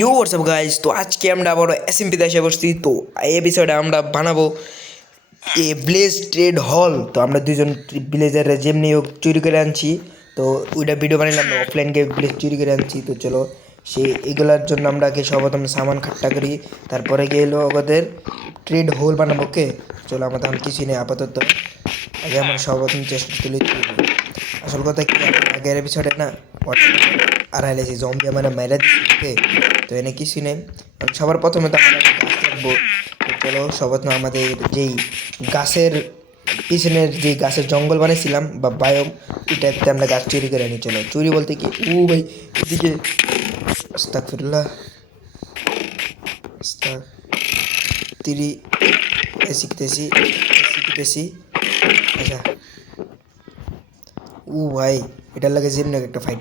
You WhatsApp guys, তো আজকে আমরা আবার এসএমপিতে এসে বসছি। তো এই এপিসোডে আমরা বানাবো এ ব্লেজ ট্রেড হল। তো আমরা দুজন ব্লেজার যেমনি হোক চুরি করে আনছি, তো ওইটা ভিডিও বানাইলাম না, অফলাইন গিয়ে ব্লেজ চুরি করে আনছি। তো চলো এগুলার জন্য আমরা আগে সর্বপ্রথম সামান খাট্টা করি, তারপরে গিয়ে এলো আমাদের ট্রেড হোল বানাবো। ওকে চলো, আমার তখন কিছুই নেই আপাতত। আগে আমরা সর্বপ্রথম চেষ্টা তুলে আসল কথা কি, আগের এপিসোডে না আর হাইলেছি জম্বি আমার মেরে দিচ্ছি। ওকে তো এনে কিছুই নেই। সবার প্রথমে তো আমরা গাছ রাখবো। তো চলো সর্বপ্রথম আমাদের যেই গাছের পিছনের যে গাছের জঙ্গল বানিয়েছিলাম বা বায়োম, এটাতে আমরা গাছ চুরি করে আনি। চলো চুরি বলতে কি, ও ভাই এদিকে আস্তাগফিরুল্লাহ তিরি শিখতেছি শিখতেছি। আচ্ছা ও ভাই, এটার লাগে যেমনি একটা ফাইট।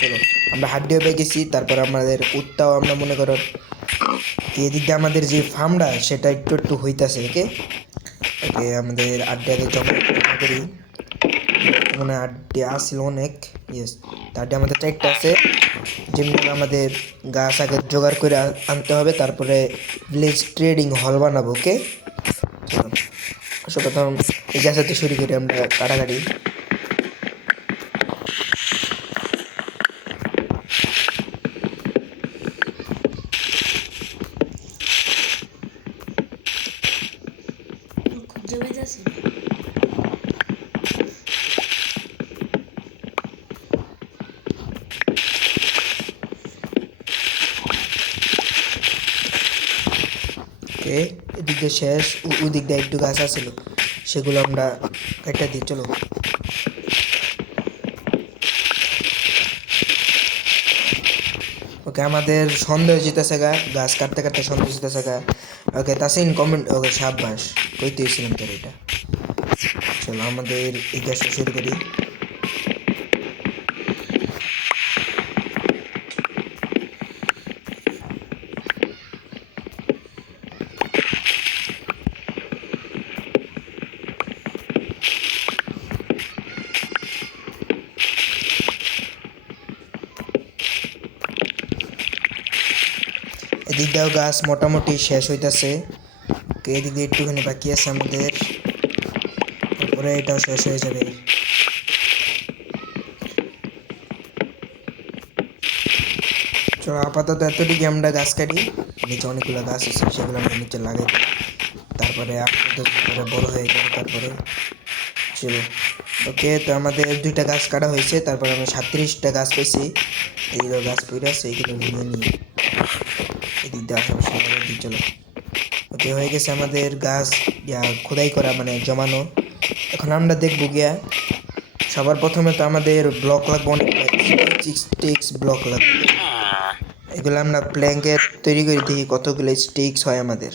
চলো আমরা হাড্ডিও পেয়ে গেছি। তারপর আমাদের উত্তাও আমরা মনে করো এদিক দিয়ে আমাদের যে ফার্মটা সেটা একটু একটু হইতাছে। ওকে ওকে আমাদের আড্ডাকে জমা করি, মানে আড্ডে আসছিল অনেক। ইয়েস, তার আমাদের চারটা আছে। যেমনি আমাদের গাছ আগে জোগাড় করে আনতে হবে, তারপরে ভিলেজ ট্রেডিং হল বানাবো। ওকে চলো প্রথম এই গাছাতে শুরু করি আমরা কাটাকাটি। ওকে এদিক দিয়ে শেষ, ওই দিক দিয়ে একটু গাছ আছিল, সেগুলো আমরা কেটে দিই। চলো ওকে আমাদের সন্দেহ জিতেছে গাছ কাটতে কাটতে সন্দেহ জিতেছে ওকে তাসিন কমেন্ট। ওকে সাব্বাস, কইতে হয়েছিলাম তোর এটা। চলো আমাদের এই গ্যাসটা শুরু করি। এদিক দিয়েও গাছ মোটামুটি শেষ হইতেছে। এদিক দিয়ে একটুখানি বাকি আছে আমাদের, তারপরে এটাও শেষ হয়ে যাবে। চলো আপাতত এতটুকু আমরা গাছ কাটি, নিচে অনেকগুলো গাছ আছে সেগুলো আমরা নিচে লাগাই, তারপরে আপাতত বড় হয়ে যাবে। তারপরে চলো ওকে, তো আমাদের 2টা গাছ কাটা হয়েছে, তারপরে আমরা 37টা গাছ পেয়েছি। এইগুলো গাছ পড়ে আছে, এইগুলো নিয়ে নিই এদিক দিয়ে আশেপাশে দিই। চলো ওকে হয়ে গেছে আমাদের গাছ খোদাই করা, মানে জমানো। এখন আমরা দেখবো গিয়া সবার প্রথমে তো আমাদের ব্লক লাগবে, অনেক স্টিক্স ব্লক লাগবে। এগুলো আমরা প্ল্যাঙ্কের তৈরি করে দেখি কতগুলো স্টিক্স হয় আমাদের।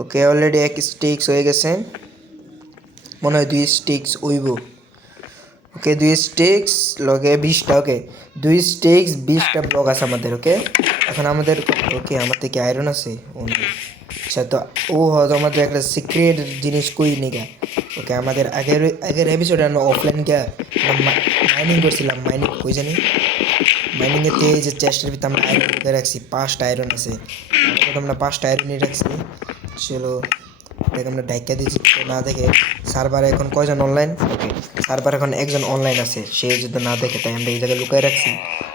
ওকে অলরেডি 1 স্টিক্স হয়ে গেছে, মনে হয় 2 স্টিক্স উইব। ওকে 2 স্টিক্স লগে 20টা। ওকে 2 স্টিক্স 20টা ব্লক আছে আমাদের। ওকে এখন আমাদের ওকে আমার থেকে আয়রন আছে। আচ্ছা তো ও হয়তো আমাদের একটা সিক্রেট জিনিস কই নিগা। ওকে আমাদের আগের এপিসোডে আমরা অফলাইন গিয়া মাইনিং করছিলাম। মাইনিং কই জানি, মাইনিংয়েতে যে চেস্টের ভিতরে আমরা আয়রন ঢুকে রাখছি, 5টা আয়রন আছে। আমরা 5টা আয়রনই রাখছি। চলো এটাকে আমরা ডাইকা দিয়েছি না দেখে। সার্ভারে এখন কয়জন অনলাইন? ওকে সার্ভার এখন একজন অনলাইন আছে, সে যদি না দেখে তাই আমরা এই জায়গায় লুকায় রাখছি,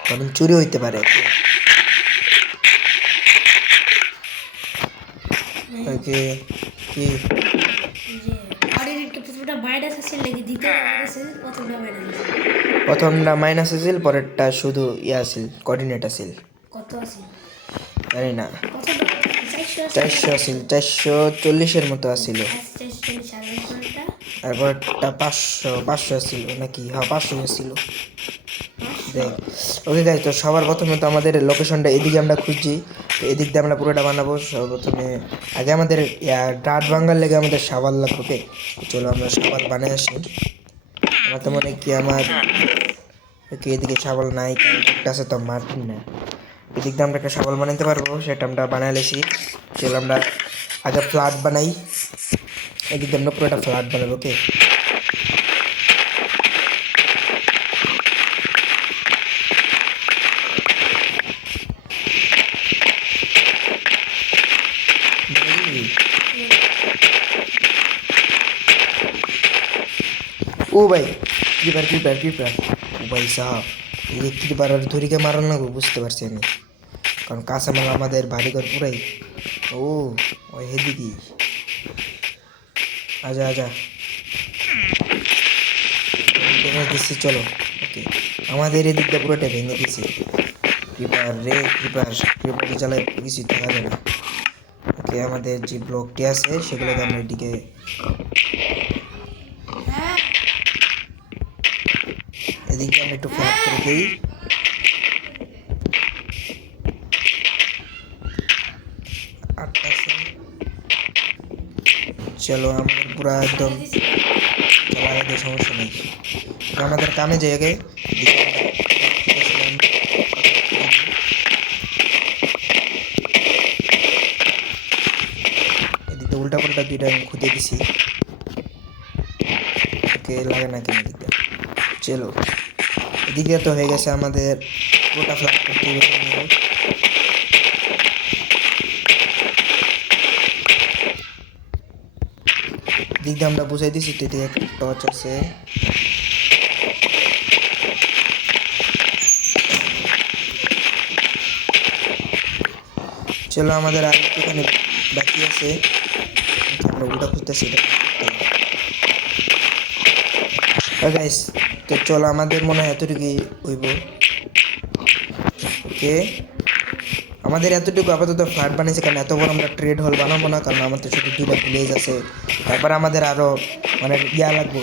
কারণ চুরি হইতে পারে। ওকে কি প্রথমটা মাইনাস আছিল, পরেরটা শুধু ইয়া আছিল, কোঅর্ডিনেট আছিল। জানি না 400 আছিল, 440-এর মতো আছিল। তারপরটা 500 আছিল নাকি? হ্যাঁ 500 আছিল। দেখ ওকে গাইজ, তো সবার প্রথমে তো আমাদের লোকেশনটা এদিকে আমরা খুঁজছি। তো এদিক দিয়ে আমরা পুরোটা বানাবো। সর্বপ্রথমে আগে আমাদের ডাট ভাঙার লেগে আমাদের সাবাল লাগবে। ওকে চলো আমরা সাবাল বানিয়ে আসি। আমার তো মনে কি আমার ওকে এদিকে সাবাল নাই, একটা আছে তো মার্টিন না। এদিক দিয়ে আমরা একটা সাবাল বানাইতে পারবো, সেটা আমরা বানিয়ে লেছি। চলো আমরা আগে ফ্ল্যাট বানাই। এদিক দিয়ে আমরা পুরোটা ফ্ল্যাট বানাবো। ওকে ও ভাই ক্রিপার ক্রিপার ক্রিপার ও ভাই সাহাব এই ক্রিপার আর ধরিকে মারান লাগবো বুঝতে পারছি আমি, কারণ কাঁচামাল আমাদের বাড়িঘর পুরাই। ও ওই হেদিকে আজা আজা ভেঙে দিচ্ছি, চলো ওকে আমাদের এদিকটা পুরোটা ভেঙে দিছি। ক্রিপার রে ক্রিপার, ক্রিপারকে চালাই কিছু দেখা যাবে না। ওকে আমাদের যে ব্লকটি আছে সেগুলোকে আমরা এদিকে এদিকে আমরা একটু ফ্ল্যাট করে দিই। আটটা আছে, চলো আমাদের পুরা একদম চালাই দিয়ে সমস্যা নেই। আমাদের কামে জায়গায় এদিকে উল্টা পাল্টা দুইটা আমি খুঁজে দিছি, ওকে লাগে না কেন এদিকটা। চলো এদিকে তো হয়ে গেছে আমাদের গোটা ফ্ল্যাট করতে হবে। দিক দিয়ে আমরা বুঝাই দিছি তো এদিকে একটা টর্চ আছে। চলো আমাদের আর একটুখানি বাকি আছে, আমরা ওটা খুঁজতেছি এটা গাইস। তো চলো আমাদের মনে হয় এতটুকুই হইব। ওকে আমাদের এতটুকু আপাতত ফ্ল্যাট বানিয়েছে, কারণ এত বড় আমরা ট্রেড হল বানাবো না, কারণ আমাদের শুধু দুইটা ভিলেজ আছে। তারপরে আমাদের আরও মানে ইয়া লাগবো,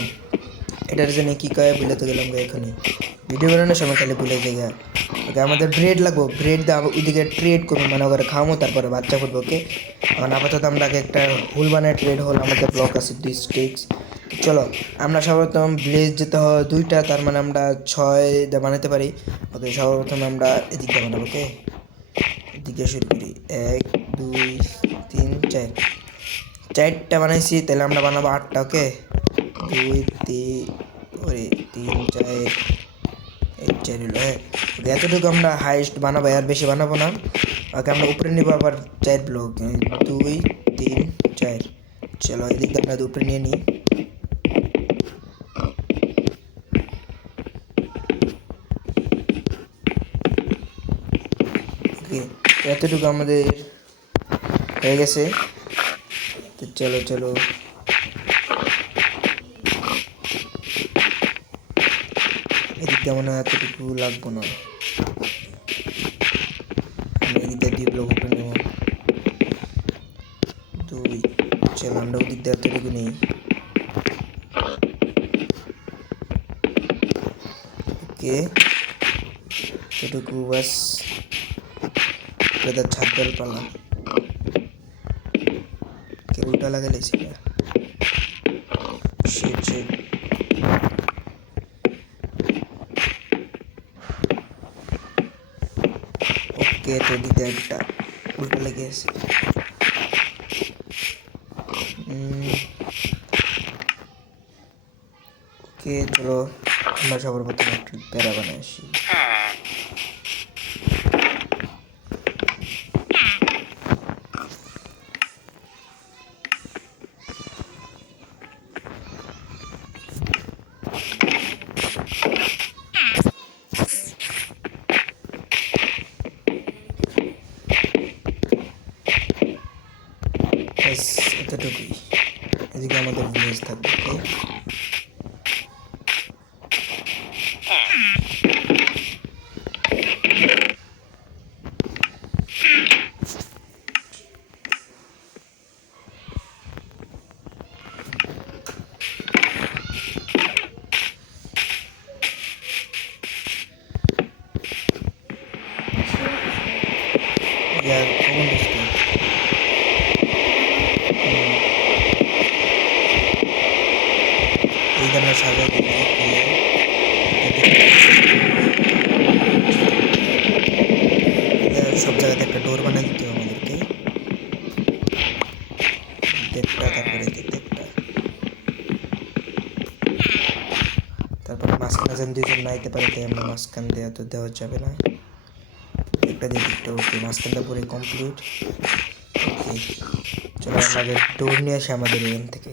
এটার জন্য কী কয়ে ভুলে তো গেলাম এখানে ভিডিও বানানোর সময় খালি ভুলে যাই। ওকে আমাদের ব্রেড লাগবো, ব্রেড দিয়ে ওইদিকে ট্রেড করবো, মানে ওখানে খাওয়াবো তারপরে বাচ্চা করবো। ওকে কারণ আপাতত আমরা আগে একটা হুল বানায় ট্রেড হল, আমাদের ব্লক আছে 2 স্টিক্স। চলো আমরা সর্বপ্রথম ভিলেজ যেতে হয় 2টা, তার মানে আমরা 6 বানাতে পারি। ওকে সর্বপ্রথম আমরা এদিক দিয়ে বানাবো। ওকে এদিকে শুরু করি, 1 2 3 4, 4টা বানাইছি, তাহলে আমরা বানাবো 8টা। ওকে 2 3 ওরে 3 4 এই 4 হলো। হ্যাঁ এতটুকু আমরা হাইস্ট বানাবো, আর বেশি বানাবো না। ওকে আমরা উপরে নিবো আবার 4 ব্লক, 2 3 4। চলো এদিক দিয়ে আমরা উপরে নিয়ে নিই। ওকে এতটুকু আমাদের হয়ে গেছে। তো চলো চলো এদিকটা মনে হয় এতটুকু লাগবো না, আমরা এদিকটা 2 ব্লক উপরে নেব। 2 চলো আমরা ওদিক দিয়ে এতটুকু নেই। ওকে এতটুকু বাস, এটা ছাদ পালা কে উল্টা লাগালে সেটা শিট শিট। ওকে তো দিতে একটা উল্টা লেগে আছে। ওকে চলো আমরা সবার প্রথমে একটু প্যারা বানাই আসি। এতটুকুই, এদিকে আমাদের ভিলেজ থাকবে। Ya, ¿cómo lo estoy? এইখানে সাজা সব জায়গাতে একটা ডোর বানিয়ে দিতে হবে আমাদেরকে। দেখটা তারপরে দেখটা, তারপরে মাঝখানে যেন 2জন নাইতে পারে, তাই আমরা মাঝখান দেওয়া তো দেওয়া যাবে না। একটা দিয়ে দিকটা ওকে মাঝখানটা পুরো কমপ্লিট। ওকে চলো আমরা আগে ডোর নিয়ে আসি আমাদের এখান থেকে।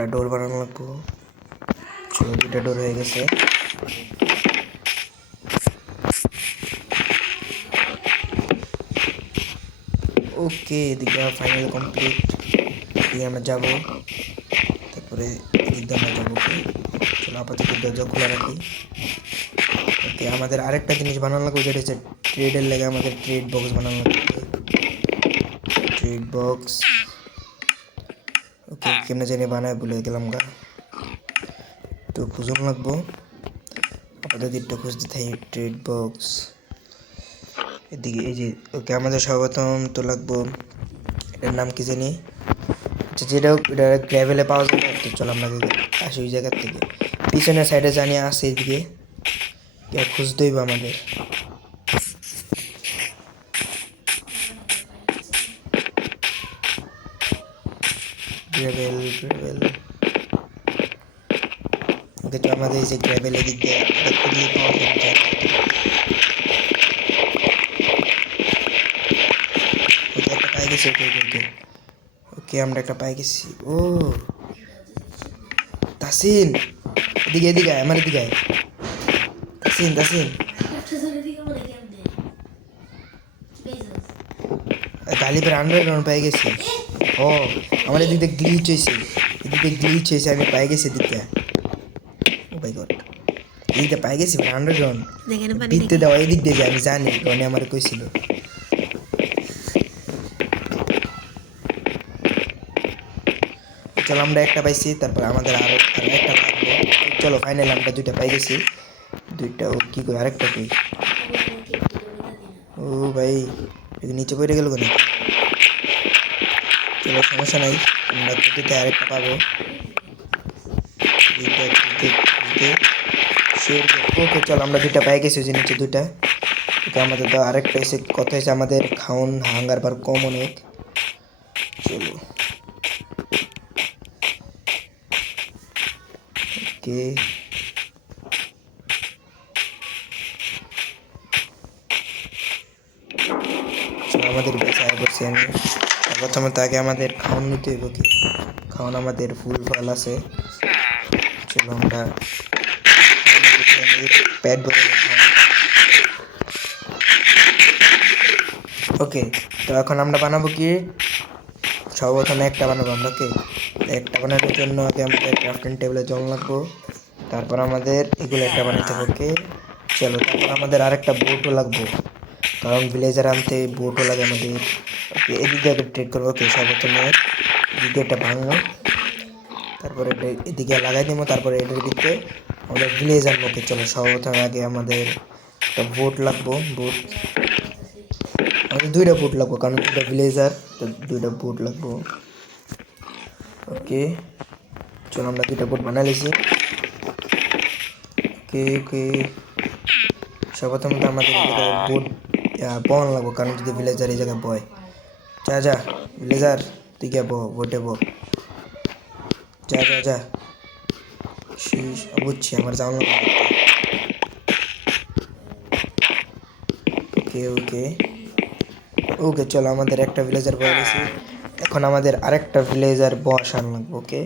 একটা ডোর বানানো লাগবো। চলো 2টা ডোর হয়ে গেছে। ওকে, এদিকে ফাইনাল কমপ্লিট। এদিকে আমরা যাবো, তারপরে এদিক দিয়ে আমরা যাবো। ওকে চলো আপাতত দরজা খোলা রাখি। ওকে, আমাদের আরেকটা জিনিস বানানো লাগবে, যেটা হচ্ছে ট্রেডের লেগে আমাদের ট্রেড বক্স বানানো লাগবে। ট্রেড বক্স ওকে, কেমনে জানি বানায় ভুলে গেলাম গা, তো খুঁজুন লাগবো। আপাতত একটু খুঁজতে থাকি ট্রেড বক্স। এদিকে এই যে ওকে, আমাদের সর্বপ্রথম তো লাগবো, এটার নাম কি জানি, আচ্ছা যেটা এটা গ্র্যাভেলে পাওয়া যাবে। তো চলো আমরা আসি ওই জায়গার থেকে। পিছনের সাইডে জানি আসে, এদিকে খুঁজতে হইব আমাদের। গ্র্যাভেল ওকে, তো আমাদের এই যে গ্র্যাভেল এদিক দিয়ে খুঁজলে পাওয়া যাবে। ওকে একটা পাই গেছি। ওকে ওকে ওকে ওকে, আমরা একটা পাই গেছি। ও তাসিন, এদিকে এদিকে আয়, আমার এদিকে আয়। তাসিন গালিবের আন্ডারগ্রাউন্ড পাই গেছি। ও আমার এদিক দিয়ে গ্লিচ হয়েছে, আমি পাই গেছি এদিকটা। ও মাই গড, এদিকটা পাই গেছি আন্ডারগ্রাউন্ড। বিতে দেওয়া এদিক দিয়ে যায়, আমি জানি, রনি আমার কইছিল। চলো আমরা একটা পাইছি, তারপর আমাদের আরো একটা লাগবে। চলো ফাইনাল আমরা 2টা পাই গেছি। 2টা ও কি কই, আরেকটা কই। ও ভাই নিচে পড়ে গেল কেন? চলো সমস্যা নাই, আমরা দুটোতে আরেকটা পাবো। ওকে চলো আমরা 2টা পাই গেছি, যে নিচে 2টা। ওকে আমাদের তো আরেকটা এসে কথা হয়েছে, আমাদের খাউন হাঙ্গার বার কম অনেক। চলো ওকে, আমাদের বেচায় বসে আমি প্রথমে তাকে আমাদের খাওয়ান নিতে হইব। কি খাওয়ান আমাদের ফুল ফল আছে। চলো আমরা পেট ভরে ওকে, তো এখন আমরা বানাবো কি, সর্বপ্রথম একটা বানাবো আমরা। ওকে, একটা বানানোর জন্য আগে আমাদের ক্রাফটিং টেবিলে জল লাগবো, তারপর আমাদের এগুলো একটা বানাতে হবে। ওকে চলো, তারপর আমাদের আরেকটা বোটও লাগবো, কারণ ভিলেজার আনতে বোটও লাগে আমাদের। ওকে এদিকে আগে ট্রেড করবো। ওকে সর্বপ্রথমে এদিকে একটা ভাঙবো, তারপরে এটা এদিকে লাগাই দেবো, তারপরে এটার ভিতরে আমাদের ভিলেজ আনবো। ওকে চলো, সর্বপ্রথমে আগে আমাদের একটা বোট লাগবো। আমাদের 2টা বোট লাগবো, কারণ 2টা ভিলেজার, তো 2টা বোট লাগবো। ওকে চলো আমরা 2টা বোট বানাই লিছি। ওকে ওকে, সর্বপ্রথম তো আমাদের এই জায়গায় বোট বন লাগবো, কারণ যদি ভিলেজার এই জায়গায় বয়। যা ভিলেজার তুই কে বোটে যা বুঝছি, আমার যাওয়া লাগবে। ওকে ওকে ওকে চলো, আমাদের একটা ভিলেজার বয়ে গেছি। এখন আমাদের আরেকটা ভিলেজার বসান লাগবে। ওকে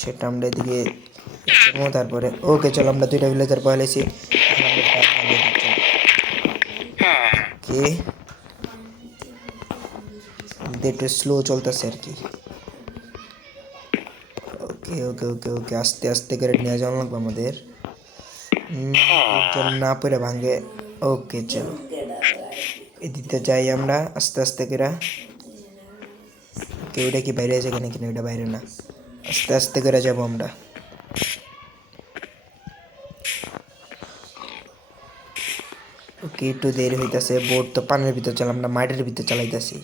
সেটা আমরা এদিকে তারপরে ওকে চলো, আমরা 2টা ভিলেজার বয়ে গেছি। ওকে একটু স্লো চলতেছে আর কি। ওকে ওকে ওকে ওকে আস্তে আস্তে করে নিয়ে যাওয়া লাগবে আমাদের, না পড়ে ভাঙে। ওকে চলো এদিকে যাই আমরা আস্তে আস্তে করে। ওকে ওইটা কি বাইরে আছে কিনা, কিনা ওইটা বাইরে না, আস্তে আস্তে করে যাবো আমরা। ওকে একটু দেরি হইতেছে, বোট তো পানির ভিতর চালাম, আমরা মাটির ভিতর চালাইতেছি,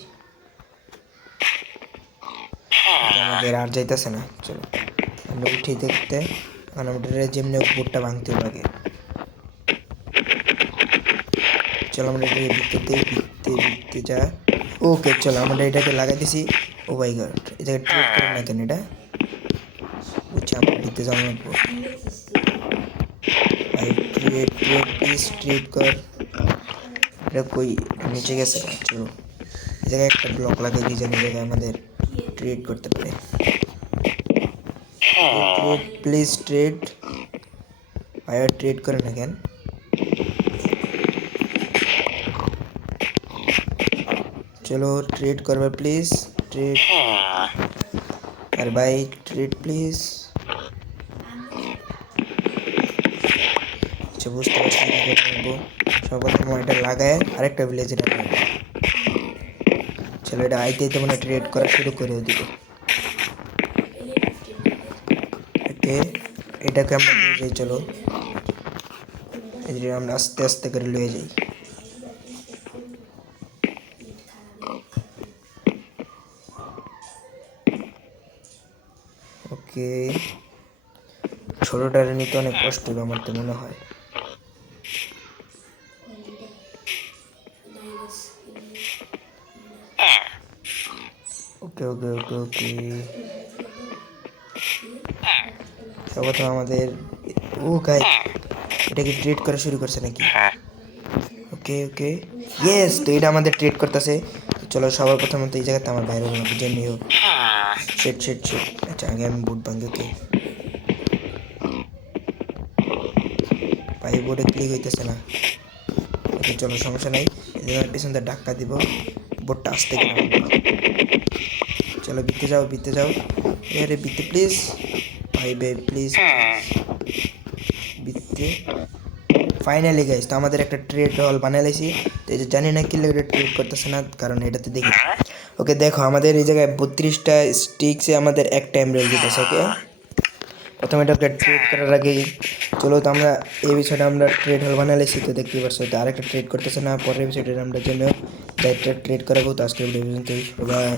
আমাদের আর যাইতেছে না। চলো আমরা উঠি দেখতে, কারণ আমাদের যেমনি বোটটা ভাঙতে লাগে। চলো আমরা এটাকে ভিত্তে যা। ওকে চলো আমরা এটাকে লাগাই দিছি। ও মাই গড, এই জায়গায় ট্রেড করে না কেন এটা, বুঝছি আমরা ভিত্তে যাওয়া লাগবো। ট্রেড কর, এটা কই নিচে গেছে। চলো এই জায়গায় একটা ব্লক লাগিয়ে দিই, যেন জায়গায় আমাদের ট্রেড করতে পারে। ট্রেড প্লিজ ট্রেড ভাইয়া ট্রেড করে না কেন चलो ट्रेड करवा प्लीज ट्रेड अरे भाई ट्रेड प्लीज अच्छा बुझते পারছি না করব সর্বপ্রথম এটা লাগায় আরেকটা ভিলেজে রাখবো চলো এটা আইতে তো মানে ট্রেড করা শুরু করে দিব ওকে এটাকে আমরা নিয়ে যাই চলো এই যে আমরা আস্তে আস্তে করে নিয়ে যাই ওকে ছোটটারে নিতে অনেক কষ্ট হবে আমার তো মনে হয় ওকে ওকে ওকে ওকে সর্বপ্রথম আমাদের ও গাই এটা কি ট্রেড করা শুরু করছে নাকি ওকে ওকে ইয়েস তো এটা আমাদের ট্রেড করতেছে চলো সবার প্রথমত এই জায়গাতে আমার বাইরে হলো জেনে হোক শেট শেট শেট আচ্ছা আগে আমি বুট ভাঙি ওকে পাই বোর্ডে ক্লিক হইতেছে না ওকে চলো সমস্যা নাই এবার পিছনটা ধাক্কা দিব বোর্ডটা আসতে গেলাম চলো বিতে যাও আরে বিতে প্লিজ ভাই বে প্লিজ বিতে ফাইনালি গাইস তো আমাদের একটা ট্রেড হল বানাইছি তো এই যে জানি না কি লাগে ট্রেড করতেছে না কারণ এটাতে দেখি ওকে দেখো আমাদের এই জায়গায় 32টা স্টিক্সে আমাদের একটা এমরাল্ড দিতেছে ওকে প্রথমে এটাকে ট্রেড করার আগে চলো তো আমরা এই বিষয়টা আমরা ট্রেড হল বানাইছি তো দেখতে পাচ্ছ তো আরেকটা ট্রেড করতেছে না পরের বিষয়টা আমরা জন্য ট্রেড করাবো তো আজকে ভিডিও পর্যন্তই বাই